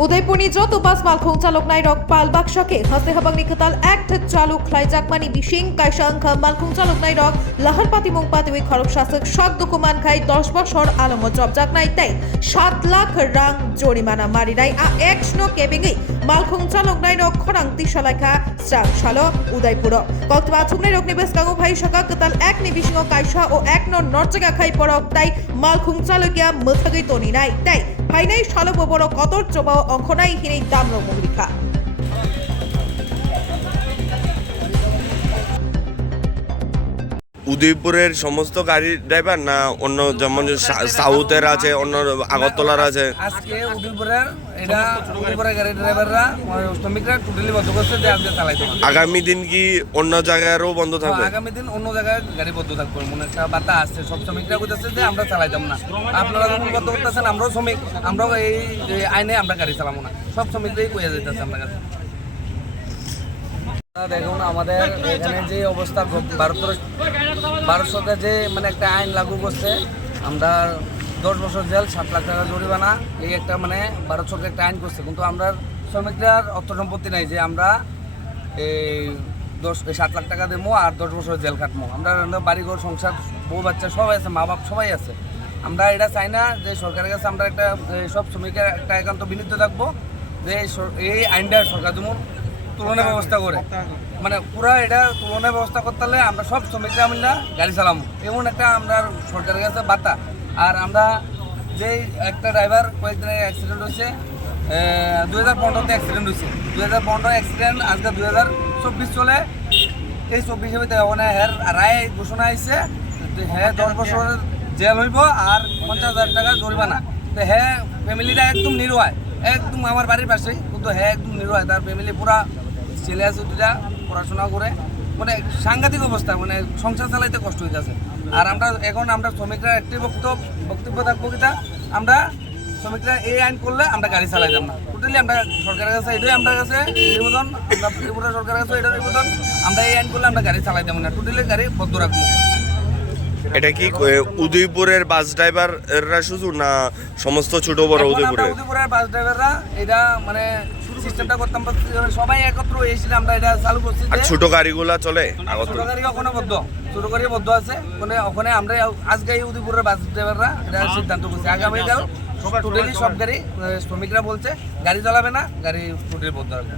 Udaipurni joto bus malkhung chalok nai rok pal bakshake hase habang ni katal act chaluk khlai jakmani bishing kaisa angkha malkhung chalok nai rok lahar pati mung pati khorok shasak shak dokuman khai 10 বছর Alam job jaknai tai 7 lakh rang jorimana mari nai a ekshno kebingi malkhung chalok nai rok khorang tishalakha strap shalo Udaipur kokba thumnai rok nibes kangu bhai shaka katal ek ni bishingo kaisa o ek no norjaga khai porok tai malkhung chalokia muthagai toni nai tai হাইনাই শালো ববর কতর চবাও অঙ্কনাই হিনেই দাম রমুলিখা উদয়পুরের সমস্ত গাড়ি driver না অন্য যেমন সাউথের আছে অন্য আগরতলার আছে আজকে উদয়পুরের এটা উদয়পুরের গাড়ি ড্রাইভাররা শ্রমিকরা টোটালি বন্ধ করছে যে আজকে চালাইতে হবে। আগামী দিন কি অন্য জায়গায়ও বন্ধ থাকবে? আগামী দিন অন্য জায়গায় গাড়ি বন্ধ থাকবে মনে একটা বার্তা আসছে সব শ্রমিকরা বলতেছে যে আমরা চালাইতাম না, আপনারা যখন বন্ধ করতেছেন আমরাও শ্রমিক, আমরাও এই আইনে আমরা গাড়ি চালাবো না, সব শ্রমিকরাই কইয়া যাইতেছে আমরা কাছে। দেখুন আমাদের এখানে যে অবস্থা ভারত সরকার যে মানে একটা আইন লাগু করছে, আমরা 10 বছর জেল 7 লাখ টাকা জরিমানা এই একটা মানে ভারত সরকার একটা আইন করছে, কিন্তু আমরা শ্রমিকদের অর্থ সম্পত্তি নাই যে আমরা এই 7 লাখ টাকা দেবো আর 10 বছর জেল কাটবো। আমরা বাড়িঘর সংসার বউ বাচ্চা সবাই আছে, মা বাপ সবাই আছে। আমরা এটা চাই না যে সরকারের কাছে আমরা একটা সব শ্রমিকের একটা একান্ত বিনীত থাকবো যে এই আইনটা সরকার যেমন তুলনা ব্যবস্থা করে মানে পুরা এটা তুলনা ব্যবস্থা করতে হলে আমরা সব শ্রমিকরা মিলে গাড়ি চালাবো এমন একটা আমরা সরকারের কাছে বার্তা। আর আমরা যেই একটা ড্রাইভার কয়েকদিন অ্যাক্সিডেন্ট হয়েছে 2015-তে অ্যাক্সিডেন্ট হয়েছে, 2015 অ্যাক্সিডেন্ট আজকে 2024 চলে, এই 24 ভিতরে ওখানে হ্যার রায় ঘোষণা হয়েছে হ্যাঁ 10 বছর জেল হইব আর 50,000 টাকা জরিমানা। তো হ্যাঁ ফ্যামিলিটা একদম নিরুয়ায়, একদম আমার বাড়ির পাশেই, কিন্তু হ্যাঁ একদম নিরুয়ায়, তার ফ্যামিলি পুরা ছেলে আছে দুটা পড়াশোনা করে মানে সাংঘাতিক অবস্থা, মানে সংসার চালাইতে কষ্ট হইতেছে। আর আমরা এখন আমরা শ্রমিকরা একটি বক্তব্য থাকবো কিনা আমরা শ্রমিকরা এই আইন করলে আমরা গাড়ি চালাইতাম না, টোটালি আমরা সরকারের কাছে এটাই আমরা কাছে নিবেদন, আমরা ত্রিপুরা সরকারের কাছে এটা নিবেদন, আমরা এই আইন করলে আমরা গাড়ি চালাইতাম না, টোটালি গাড়ি বন্ধ রাখবো। এটা কি উদয়পুরের বাস ড্রাইভাররা শুধু না সমস্ত ছোট বড় উদয়পুরের বাস ড্রাইভাররা এটা মানে সিস্টেমটা করতাম সবাই একত্র এসেছিল, আমরা এটা চালু করছি। আর ছোট গাড়িগুলা চলে? ছোট গাড়ি ওখানে বদ্ধ, ছোট গাড়ি বদ্ধ আছে ওখানে আমরা আজকে এই উদয়পুরের বাস ড্রাইভাররা এটা সিদ্ধান্ত করছি আগামীকাল টোটালি সব গাড়ি শ্রমিকরা বলছে গাড়ি চালাবে না, গাড়ি টোটালি বদ্ধ রাখবে।